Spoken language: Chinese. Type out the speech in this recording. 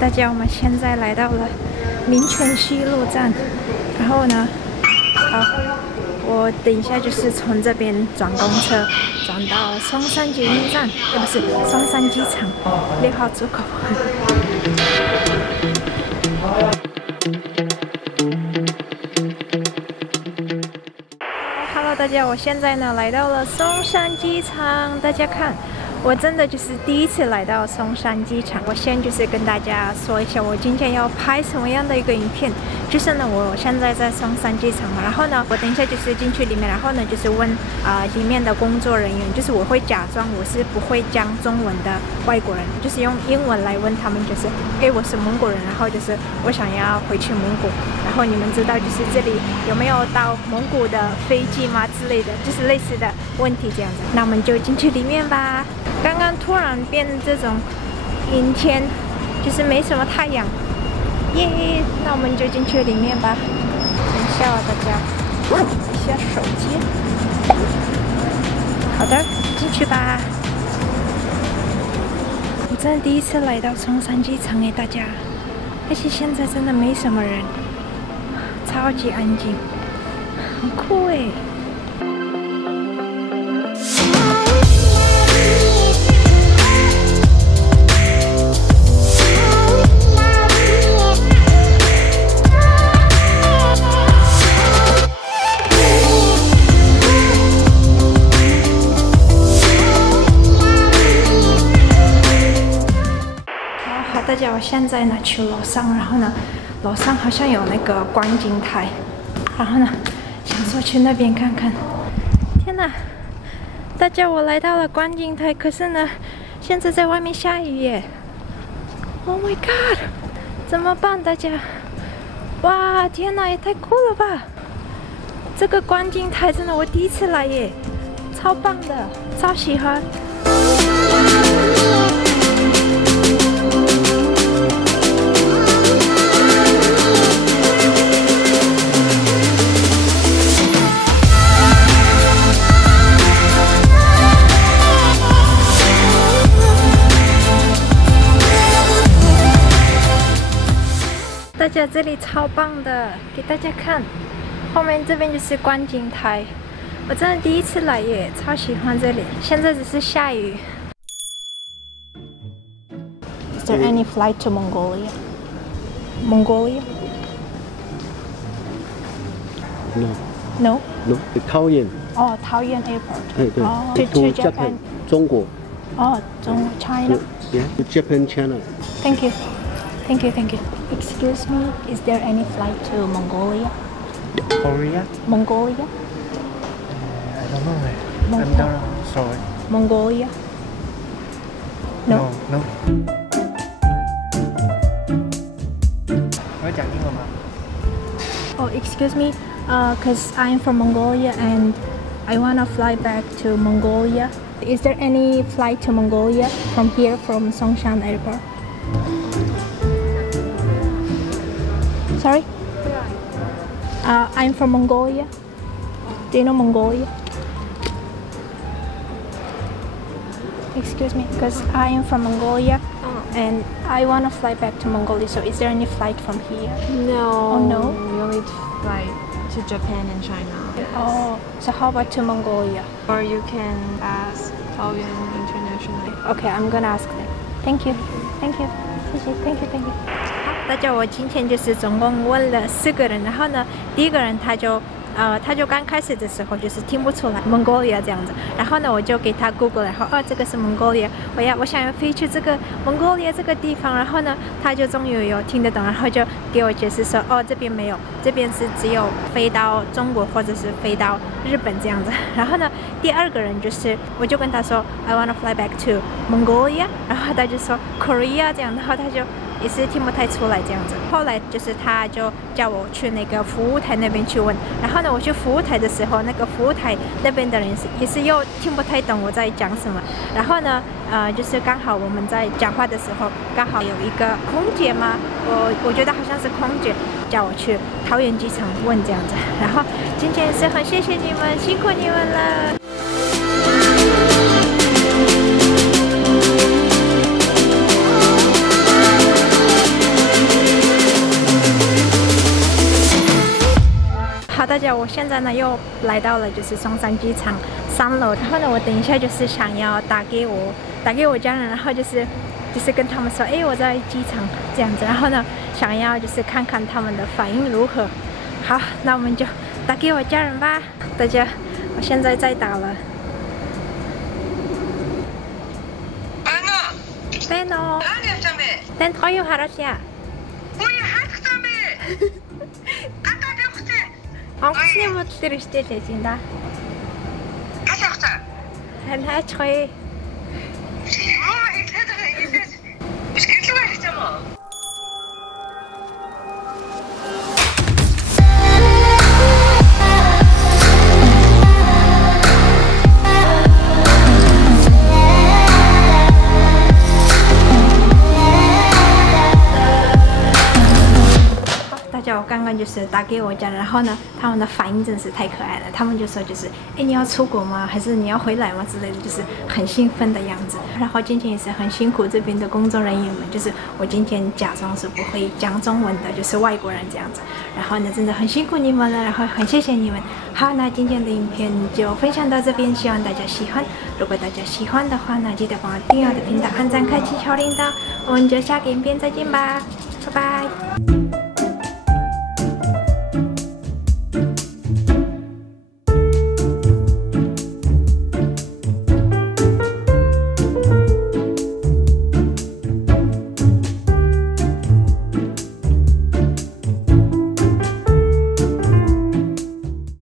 大家，我们现在来到了民权西路站，然后呢，好，我等一下就是从这边转公车，转到松山捷运站，不是松山机场6号出口。Hello， 大家，我现在呢来到了松山机场，大家看。 我真的就是第一次来到松山机场。我先就是跟大家说一下，我今天要拍什么样的一个影片。就是呢，我现在在松山机场嘛，然后呢，我等一下就是进去里面，然后呢就是问里面的工作人员，就是我会假装我是不会讲中文的外国人，就是用英文来问他们，就是我是蒙古人，然后就是我想要回去蒙古，然后你们知道就是这里有没有到蒙古的飞机吗之类的，就是类似的问题这样子。那我们就进去里面吧。 刚刚突然变这种阴天，就是没什么太阳，耶！那我们就进去里面吧。等一下啊，大家，一下手机。好的，进去吧。我真的第一次来到松山机场大家，而且现在真的没什么人，超级安静，很酷大家，我现在呢去楼上，然后呢，楼上好像有那个观景台，然后呢，想说去那边看看。天哪，大家，我来到了观景台，可是呢，现在在外面下雨耶 ！Oh my god， 怎么办，大家？哇，天哪，也太酷了吧！这个观景台真的我第一次来耶，超棒的，超喜欢。 大家这里超棒的，给大家看，后面这边就是观景台，我真的第一次来耶，超喜欢这里。现在只是下雨。Is there any flight to Mongolia? Mongolia? No. No? No. 桃园。哦，桃园 Airport。对对。哦 To Japan. 中国。哦，中国 China. Yeah. To Japan, China. Thank you. Thank you, thank you. Excuse me, is there any flight to Mongolia? Korea? Mongolia? I don't know. I'm not sorry. Mongolia? No. No. 会讲英文吗？ Oh, excuse me, cause I'm from Mongolia and I wanna fly back to Mongolia. Is there any flight to Mongolia from here, from Songshan Airport? Sorry? I'm from Mongolia. Do you know Mongolia? Excuse me, because I am from Mongolia and I want to fly back to Mongolia. So is there any flight from here? No. Oh no? We only fly to Japan and China. Oh, so how about to Mongolia? Or you can ask Taoyuan International. Okay, I'm gonna ask them. Thank you. Thank you. Thank you. Thank you. 大家，我今天就是总共问了4个人，然后呢，第一个人他就刚开始的时候就是听不出来 Mongolia 这样子，然后呢我就给他 Google， 然后这个是 Mongolia， 我想要飞去这个 Mongolia 这个地方，然后呢他就终于有听得懂，然后就给我解释说这边没有，这边是只有飞到中国或者是飞到日本这样子。然后呢第二个人就是我就跟他说 I wanna fly back to Mongolia， 然后他就说 Korea 这样，然后他就。 也是听不太出来这样子，后来就是他就叫我去那个服务台那边去问，然后呢，我去服务台的时候，那个服务台那边的人也是又听不太懂我在讲什么，然后呢，就是刚好我们在讲话的时候，刚好有一个空姐嘛，我觉得好像是空姐叫我去桃园机场问这样子，然后今天是很谢谢你们，辛苦你们了。家，我现在呢又来到了就是松山机场3楼，然后呢，我等一下就是想要打给我家人，然后就是跟他们说，哎，我在机场这样子，然后呢，想要就是看看他们的反应如何。好，那我们就打给我家人吧，大家，我现在在打了。Beno. Den toju harasya. Онгоцны бодол дээр өчтэй л байж энэ да. Хэн хайч гоё.我刚刚就是打给我家人，然后呢，他们的反应真是太可爱了。他们就说哎，你要出国吗？还是你要回来吗？之类的，就是很兴奋的样子。然后今天也是很辛苦这边的工作人员们，就是我今天假装是不会讲中文的，就是外国人这样子。然后呢，真的很辛苦你们了，然后很谢谢你们。好，那今天的影片就分享到这边，希望大家喜欢。如果大家喜欢的话呢，记得帮我订阅我的频道，按赞，开启小铃铛。我们就下个影片再见吧，拜拜。